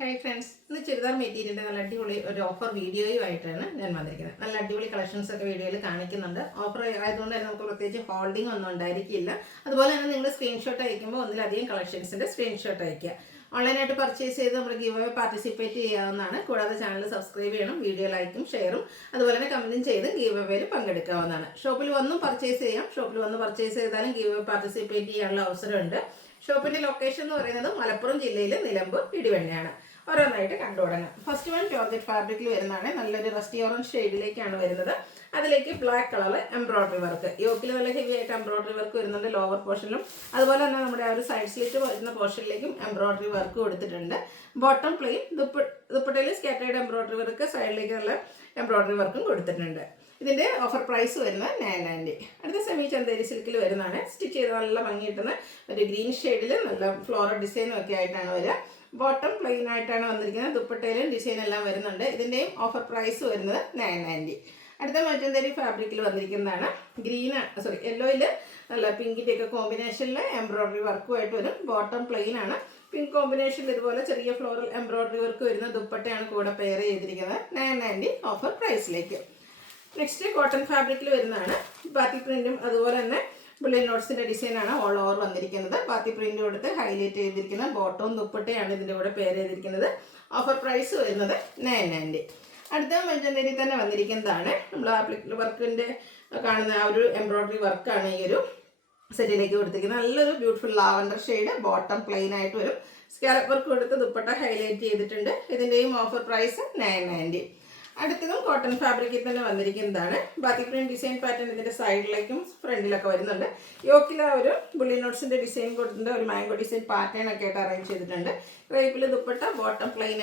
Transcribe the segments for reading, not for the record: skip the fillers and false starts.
Hi friends, ഇന്ന് ചുരിദാർ മെറ്റീരിയലിൻ്റെ നല്ല അടിപൊളി ഒരു ഓഫർ വീഡിയോയുമായിട്ടാണ് ഞാൻ വന്നിരിക്കുന്നത്. നല്ല അടിപൊളി കളക്ഷൻസ് ഒക്കെ വീഡിയോയിൽ കാണിക്കുന്നുണ്ട്. ഓഫർ ആയതുകൊണ്ട് തന്നെ നമുക്ക് പ്രത്യേകിച്ച് ഹോൾഡിംഗ് ഒന്നും ഉണ്ടായിരിക്കില്ല. അതുപോലെ തന്നെ നിങ്ങൾ സ്ക്രീൻഷോട്ട് അയക്കുമ്പോൾ ഒന്നിലധികം കളക്ഷൻസിൻ്റെ സ്ക്രീൻഷോട്ട് അയക്കുക. ഓൺലൈനായിട്ട് പർച്ചേസ് ചെയ്ത് നമ്മൾ ഗിവ് അവേ പാർട്ടിസിപ്പേറ്റ് ചെയ്യാവുന്നതാണ്. കൂടാതെ ചാനൽ സബ്സ്ക്രൈബ് ചെയ്യണം, വീഡിയോ ലൈക്കും ഷെയറും അതുപോലെ തന്നെ കമൻറ്റും ചെയ്ത് ഗിവ് അവേയിൽ പങ്കെടുക്കാവുന്നതാണ്. ഷോപ്പിൽ വന്നും പർച്ചേസ് ചെയ്യാം. ഷോപ്പിൽ വന്ന് പർച്ചേസ് ചെയ്താലും ഗിവ് അവേ പാർട്ടിസിപ്പേറ്റ് ചെയ്യാനുള്ള അവസരമുണ്ട്. ഷോപ്പിൻ്റെ ലൊക്കേഷൻ എന്ന് പറയുന്നത് മലപ്പുറം ജില്ലയിലെ നിലമ്പൂർ ഇടിവണ്ണയാണ്. ഓരോന്നായിട്ട് കണ്ടു തുടങ്ങാം. ഫസ്റ്റ് വൺ ജോർജറ്റ് ഫാബ്രിക്കിൽ വരുന്നതാണ്. നല്ലൊരു റസ്റ്റി ഓറഞ്ച് ഷെയ്ഡിലേക്കാണ് വരുന്നത്. അതിലേക്ക് ബ്ലാക്ക് കളർ എംബ്രോയിഡറി വർക്ക്, യോക്കിൽ നല്ല ഹെവി ആയിട്ട് എംബ്രോയിഡറി വർക്ക് വരുന്നുണ്ട് ലോവർ പോർഷനിലും. അതുപോലെ തന്നെ നമ്മുടെ ആ ഒരു സൈഡ് സ്ലിറ്റ് വരുന്ന പോർഷനിലേക്കും എംബ്രോയിഡറി വർക്ക് കൊടുത്തിട്ടുണ്ട്. ബോട്ടം പ്ലെയിൻ, ദുപ്പട്ടയിൽ സ്കാറ്റേർഡ് എംബ്രോയിഡറി വർക്ക്, സൈഡിലേക്ക് നല്ല എംബ്രോയിഡറി വർക്കും കൊടുത്തിട്ടുണ്ട്. ഇതിൻ്റെ ഓഫർ പ്രൈസ് വരുന്നത് 990. അടുത്ത സെമി ചന്തേരി സിൽക്കിൽ വരുന്നതാണ്. സ്റ്റിച്ച് ചെയ്ത് നല്ല ഭംഗി കിട്ടുന്ന ഒരു ഗ്രീൻ ഷെയ്ഡിൽ നല്ല ഫ്ലോറൽ ഡിസൈനും ഒക്കെ ആയിട്ടാണ് വരിക. ബോട്ടം പ്ലെയിൻ ആയിട്ടാണ് വന്നിരിക്കുന്നത്. ദുപ്പട്ടയിലും ഡിസൈൻ എല്ലാം വരുന്നുണ്ട്. ഇതിൻ്റെയും ഓഫർ പ്രൈസ് വരുന്നത് 990. അടുത്ത മച്ചന്തേരി ഫാബ്രിക്കിൽ വന്നിരിക്കുന്നതാണ്. യെല്ലോയിൽ നല്ല പിങ്കിൻ്റെ ഒക്കെ കോമ്പിനേഷനിൽ എംബ്രോയിഡറി വർക്കുമായിട്ട് വരും. ബോട്ടം പ്ലെയിൻ ആണ്. പിങ്ക് കോമ്പിനേഷനിൽ ഇതുപോലെ ചെറിയ ഫ്ലോറൽ എംബ്രോയിഡറി വർക്ക് വരുന്ന ദുപ്പട്ടയാണ് കൂടെ പെയർ ചെയ്തിരിക്കുന്നത്. 990 ഓഫർ പ്രൈസിലേക്ക്. നെക്സ്റ്റ് കോട്ടൺ ഫാബ്രിക്കിൽ വരുന്നതാണ്. ബാത്തി പ്രിന്റും അതുപോലെ തന്നെ ബുള്ളൻ നോട്ട്സിൻ്റെ ഡിസൈനാണ് ഓൾ ഓവർ വന്നിരിക്കുന്നത്. ബാത്തി പ്രിന്റ് കൊടുത്ത് ഹൈലൈറ്റ് ചെയ്തിരിക്കുന്ന ബോട്ടവും ദുപ്പട്ടയാണ് ഇതിൻ്റെ കൂടെ പെയർ ചെയ്തിരിക്കുന്നത്. ഓഫർ പ്രൈസ് വരുന്നത് 990. അടുത്ത മഞ്ചന്തേരി തന്നെ വന്നിരിക്കുന്നതാണ്. നമ്മൾ ആപ്ലിക്കൽ വർക്കിൻ്റെ കാണുന്ന ആ ഒരു എംബ്രോയിഡറി വർക്കാണ് ഈ ഒരു സെറ്റിലേക്ക് കൊടുത്തിരിക്കുന്നത്. നല്ലൊരു beautiful lavender shade. Bottom plain ആയിട്ട് വരും. സ്കാലപ്പ് വർക്ക് കൊടുത്ത് ദുപ്പട്ട ഹൈലൈറ്റ് ചെയ്തിട്ടുണ്ട്. ഇതിൻ്റെയും ഓഫർ പ്രൈസ് 990. അടുത്തതും കോട്ടൺ ഫാബ്രിക്കിൽ തന്നെ വന്നിരിക്കുന്നതാണ്. ബാത്തി പ്രിന്റ് ഡിസൈൻ പാറ്റേൺ ഇതിൻ്റെ സൈഡിലേക്കും ഫ്രണ്ടിലൊക്കെ വരുന്നുണ്ട്. യോക്കിൽ ആ ഒരു ബുള്ളി നോട്ട്സിൻ്റെ ഡിസൈൻ കൊടുത്തിട്ടുണ്ട്. ഒരു മാംഗോ ഡിസൈൻ പാറ്റേൺ ഒക്കെ ആയിട്ട് അറേഞ്ച് ചെയ്തിട്ടുണ്ട്. ക്രേപ്പിൽ ദുപ്പട്ട, ബോട്ടം പ്ലെയിൻ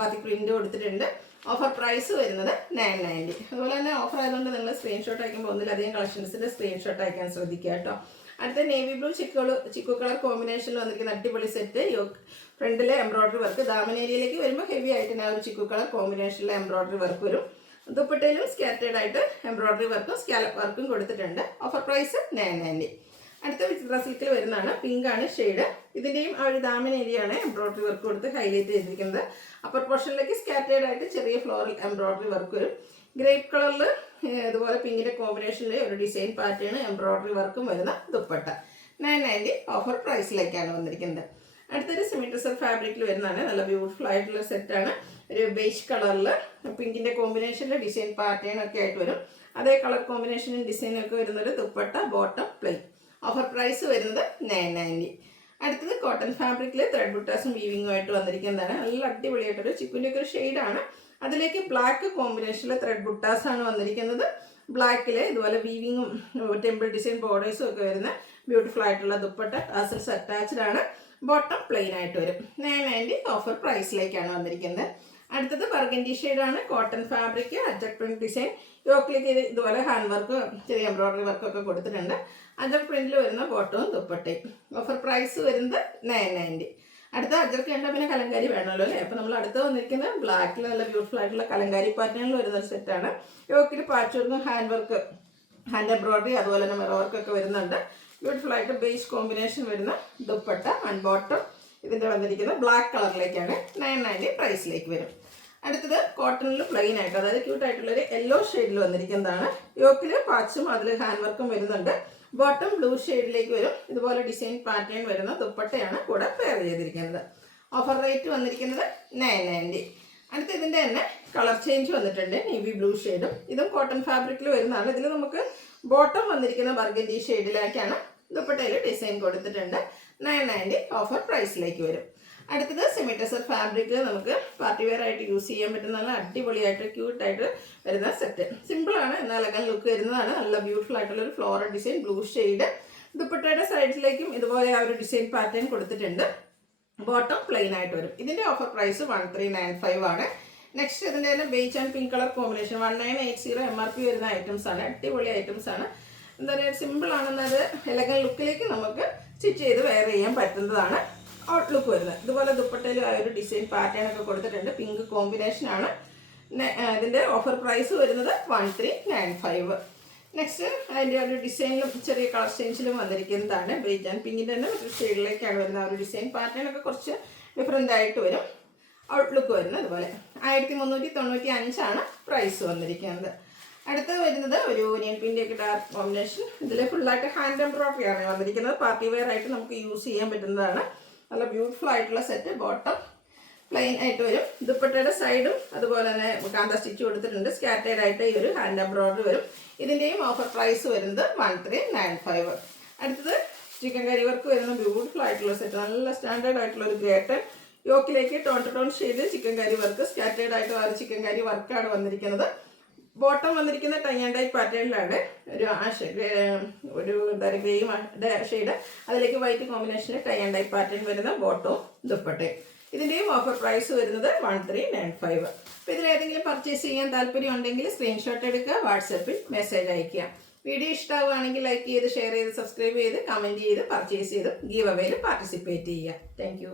ബാത്തി പ്രിന്റ് കൊടുത്തിട്ടുണ്ട്. ഓഫർ പ്രൈസ് വരുന്നത് 990. അതുപോലെ തന്നെ ഓഫർ ആയതുകൊണ്ട് നിങ്ങൾ സ്ക്രീൻഷോട്ട് അയക്കുമ്പോൾ ഒന്നിലധികം കളക്ഷൻസിൻ്റെ സ്ക്രീൻഷോട്ട് അയക്കാൻ ശ്രദ്ധിക്കുക കേട്ടോ. അടുത്ത നേവി ബ്ലൂ ചിക്കു കളർ കോമ്പിനേഷനിൽ വന്നിരിക്കുന്ന അടിപൊളി സെറ്റ്. ഫ്രണ്ടിലെ എംബ്രോയിഡറി വർക്ക്, ദാമനേരിയയിലേക്ക് വരുമ്പോൾ ഹെവി ആയിട്ട് ആ ഒരു ചിക്കു കളർ കോമ്പിനേഷനിലെ എംബ്രോയിഡറി വർക്ക് വരും. ദുപ്പട്ടയിലും സ്കാറ്റേർഡ് ആയിട്ട് എംബ്രോയിഡറി വർക്കും സ്കാലപ്പ് വർക്കും കൊടുത്തിട്ടുണ്ട്. Offer price 990. അടുത്ത വിചിത്ര സിൽക്കിൽ വരുന്നതാണ്. പിങ്ക് ആണ് ഷെയ്ഡ്. ഇതിൻ്റെയും ആ ഒരു ദാമനേരിയാണ് എംബ്രോയിഡറി വർക്ക് കൊടുത്ത് ഹൈലൈറ്റ് ചെയ്തിരിക്കുന്നത്. അപ്പർ പോർഷനിലേക്ക് സ്കാറ്റേർഡ് ആയിട്ട് ചെറിയ ഫ്ലോറൽ എംബ്രോയിഡറി വർക്ക് വരും. ഗ്രേപ്പ് കളറിൽ അതുപോലെ പിങ്കിൻ്റെ കോമ്പിനേഷനിൽ ഒരു ഡിസൈൻ പാറ്റേൺ എംബ്രോയിഡറി വർക്കും വരുന്ന ദുപ്പട്ട. 990 ഓഫർ പ്രൈസിലേക്കാണ് വന്നിരിക്കുന്നത്. അടുത്തൊരു സെമി ടെസർ ഫാബ്രിക്കിൽ വരുന്നതാണ്. നല്ല ബ്യൂട്ടിഫുൾ ആയിട്ടുള്ള സെറ്റാണ്. ഒരു ബേജ് കളറിൽ പിങ്കിൻ്റെ കോമ്പിനേഷനിൽ ഡിസൈൻ പാറ്റേൺ ഒക്കെ ആയിട്ട് വരും. അതേ കളർ കോമ്പിനേഷനും ഡിസൈനും ഒക്കെ വരുന്നൊരു dupatta, bottom plain. Offer price വരുന്നത് 990. അടുത്തത് കോട്ടൺ ഫാബ്രിക്കിൽ ത്രെഡ് ബുട്ടാസും വീവിങ്ങും ആയിട്ട് വന്നിരിക്കുന്നതാണ്. നല്ല അടിപൊളിയായിട്ടൊരു ചിക്കുൻ്റെ ഒക്കെ ഒരു ഷെയ്ഡാണ്. അതിലേക്ക് ബ്ലാക്ക് കോമ്പിനേഷനിലെ ത്രെഡ് ബുട്ടാസാണ് വന്നിരിക്കുന്നത്. ബ്ലാക്കിൽ ഇതുപോലെ വീവിങ്ങും ടെമ്പിൾ ഡിസൈൻ ബോർഡേഴ്സും ഒക്കെ വരുന്ന ബ്യൂട്ടിഫുൾ ആയിട്ടുള്ള ദുപ്പട്ട, ടാസൽസ് അറ്റാച്ച്ഡ് ആണ്. ബോട്ടം പ്ലെയിൻ ആയിട്ട് വരും. 990 ഓഫർ പ്രൈസിലേക്കാണ് വന്നിരിക്കുന്നത്. അടുത്തത് ബർഗൻഡി ഷെയ്ഡാണ്. Cotton fabric, അജക് print design. യോക്കിലേക്ക് ഇതുപോലെ ഹാൻഡ് വർക്ക്, ചെറിയ എംബ്രോയിഡറി വർക്കൊക്കെ കൊടുത്തിട്ടുണ്ട്. അജക് പ്രിന്റിൽ വരുന്ന ബോട്ടവും ദുപ്പട്ടയും. ഓഫർ പ്രൈസ് വരുന്നത് 990. അടുത്ത അജർക്ക് കണ്ടാൽ പിന്നെ കലങ്കാരി വേണമല്ലോ അല്ലേ. അപ്പോൾ നമ്മൾ അടുത്ത് വന്നിരിക്കുന്നത് ബ്ലാക്കിൽ നല്ല ബ്യൂട്ടിഫുൾ ആയിട്ടുള്ള കലങ്കാരി പാറ്റേണിൽ വരുന്നൊരു സെറ്റാണ്. യോക്കിൽ പാച്ച് വർക്കും ഹാൻഡ് വർക്ക്, ഹാൻഡ് എംബ്രോയിഡറി അതുപോലെ തന്നെ മിറർ വർക്കൊക്കെ വരുന്നുണ്ട്. ബ്യൂട്ടിഫുൾ ആയിട്ട് ബേസ് കോമ്പിനേഷൻ വരുന്ന ദുപ്പട്ട ആൻഡ് ബോട്ടം ഇതിൻ്റെ വന്നിരിക്കുന്ന ബ്ലാക്ക് കളറിലേക്കാണ്. 990 പ്രൈസിലേക്ക് വരും. അടുത്തത് കോട്ടണിൽ പ്ലെയിൻ ആയിട്ട്, അതായത് ക്യൂട്ടായിട്ടുള്ളൊരു യെല്ലോ ഷെയ്ഡിൽ വന്നിരിക്കുന്നതാണ്. യോക്കിൽ പാച്ചും അതിൽ ഹാൻഡ് വർക്കും വരുന്നുണ്ട്. ബോട്ടം ബ്ലൂ ഷെയ്ഡിലേക്ക് വരും. ഇതുപോലെ ഡിസൈൻ പാറ്റേൺ വരുന്ന ദുപ്പട്ടയാണ് കൂടെ പെയർ ചെയ്തിരിക്കുന്നത്. ഓഫർ റേറ്റ് വന്നിരിക്കുന്നത് 990. അടുത്ത ഇതിൻ്റെ തന്നെ കളർ ചേഞ്ച് വന്നിട്ടുണ്ട്. നേവി ബ്ലൂ ഷെയ്ഡും ഇതും കോട്ടൺ ഫാബ്രിക്കിൽ വരുന്നതാണ്. ഇതിൽ നമുക്ക് ബോട്ടം വന്നിരിക്കുന്ന ബർഗൻഡി ഷെയ്ഡിലേക്കാണ്. ദുപ്പട്ടയിൽ ഡിസൈൻ കൊടുത്തിട്ടുണ്ട്. 990 ഓഫർ പ്രൈസിലേക്ക് വരും. അടുത്തത് സെമി ടെസർ ഫാബ്രിക്, നമുക്ക് പാർട്ടി വെയർ ആയിട്ട് യൂസ് ചെയ്യാൻ പറ്റുന്ന നല്ല അടിപൊളിയായിട്ട് ക്യൂട്ടായിട്ട് വരുന്ന സെറ്റ്. സിമ്പിളാണ് എന്നാൽ എലഗന്റ് ലുക്ക് വരുന്നതാണ്. നല്ല ബ്യൂട്ടിഫുൾ ആയിട്ടുള്ളൊരു ഫ്ലോറൽ ഡിസൈൻ ബ്ലൂ ഷെയ്ഡ്. ദുപ്പട്ടയുടെ സൈഡിലേക്കും ഇതുപോലെ ആ ഒരു ഡിസൈൻ പാറ്റേൺ കൊടുത്തിട്ടുണ്ട്. ബോട്ടം പ്ലെയിൻ ആയിട്ട് വരും. ഇതിൻ്റെ ഓഫർ പ്രൈസ് 1395 ആണ്. നെക്സ്റ്റ് ഇതിൻ്റെ തന്നെ beige and pink colour combination 1980 MRP വരുന്ന ഐറ്റംസ് ആണ്. അടിപൊളി ഐറ്റംസ് ആണ്. എന്താ പറയുക, സിമ്പിൾ ആണെന്നത് എലഗന്റ് ലുക്കിലേക്ക് നമുക്ക് സ്റ്റിച്ച് ചെയ്ത് വെയർ ചെയ്യാൻ പറ്റുന്നതാണ് ഔട്ട്ലുക്ക് വരുന്നത്. ഇതുപോലെ ദുപ്പട്ടയിൽ ആ ഒരു ഡിസൈൻ പാറ്റേൺ ഒക്കെ കൊടുത്തിട്ടുണ്ട്. പിങ്ക് കോമ്പിനേഷൻ ആണ്. ഇതിൻ്റെ ഓഫർ പ്രൈസ് വരുന്നത് 1395. നെക്സ്റ്റ് അതിൻ്റെ ഒരു ഡിസൈനിലും ചെറിയ കളർ ചേഞ്ചിലും വന്നിരിക്കുന്നതാണ്. ബേജ് ആൻഡ് പിങ്കിൻ്റെ തന്നെ ഒരു ഷെയ്ഡിലേക്കാണ് വരുന്നത്. ആ ഒരു ഡിസൈൻ പാറ്റേൺ ഒക്കെ കുറച്ച് ഡിഫറെൻ്റ് ആയിട്ട് വരും. ഔട്ട്ലുക്ക് വരുന്നത്. അതുപോലെ 1395 പ്രൈസ് വന്നിരിക്കുന്നത്. അടുത്തത് വരുന്നത് ഒരു ഓനിയൻ പിങ്കിയൊക്കെ ഡാർക്ക് കോമ്പിനേഷൻ. ഇതിൽ ഫുള്ളായിട്ട് ഹാൻഡ് എംബ്രോയിഡറി ആണ് വന്നിരിക്കുന്നത്. പാർട്ടി വെയർ ആയിട്ട് നമുക്ക് യൂസ് ചെയ്യാൻ പറ്റുന്നതാണ്. നല്ല ബ്യൂട്ടിഫുൾ ആയിട്ടുള്ള സെറ്റ്. ബോട്ടം പ്ലെയിൻ ആയിട്ട് വരും. ദുപ്പട്ടയുടെ സൈഡും അതുപോലെ തന്നെ കാന്ത സ്റ്റിച്ച് കൊടുത്തിട്ടുണ്ട്. സ്കാറ്റേഡ് ആയിട്ട് ഈ ഒരു ഹാൻഡ് എംബ്രോയിഡറി വരും. ഇതിൻ്റെയും ഓഫർ പ്രൈസ് വരുന്നത് 1395. അടുത്തത് ചിക്കൻ കറി വർക്ക് വരുന്ന ബ്യൂട്ടിഫുൾ ആയിട്ടുള്ള സെറ്റ്. നല്ല സ്റ്റാൻഡേർഡ് ആയിട്ടുള്ള ഒരു ഗ്രേറ്റഡ് യോക്കിലേക്ക് tone to tone shade chikankari work. Scattered ആയിട്ട് ആ ഒരു ചിക്കൻ കറി വർക്കാണ് വന്നിരിക്കുന്നത്. ബോട്ടം വന്നിരിക്കുന്ന ടൈ ആൻഡ് ഡൈ പാറ്റേണിലാണ്. ഒരു എന്താ ഗ്രേയും ഷെയ്ഡ്, അതിലേക്ക് വൈറ്റ് കോമ്പിനേഷനിൽ ടൈ ആൻഡ് ഡൈ പാറ്റേൺ വരുന്ന ബോട്ടവും ദുപ്പട്ടയും. ഇതിൻ്റെയും ഓഫർ പ്രൈസ് വരുന്നത് 1395. അപ്പോൾ ഇതിലേതെങ്കിലും പർച്ചേസ് ചെയ്യാൻ താല്പര്യം ഉണ്ടെങ്കിൽ സ്ക്രീൻഷോട്ട് എടുക്കുക, വാട്സപ്പിൽ മെസ്സേജ് അയയ്ക്കുക. വീഡിയോ ഇഷ്ടമാവുകയാണെങ്കിൽ ലൈക്ക് ചെയ്ത്, ഷെയർ ചെയ്ത്, സബ്സ്ക്രൈബ് ചെയ്ത്, കമൻറ്റ് ചെയ്ത്, പർച്ചേസ് ചെയ്ത് ഗീവ് അവേയിൽ പാർട്ടിസിപ്പേറ്റ് ചെയ്യുക. താങ്ക്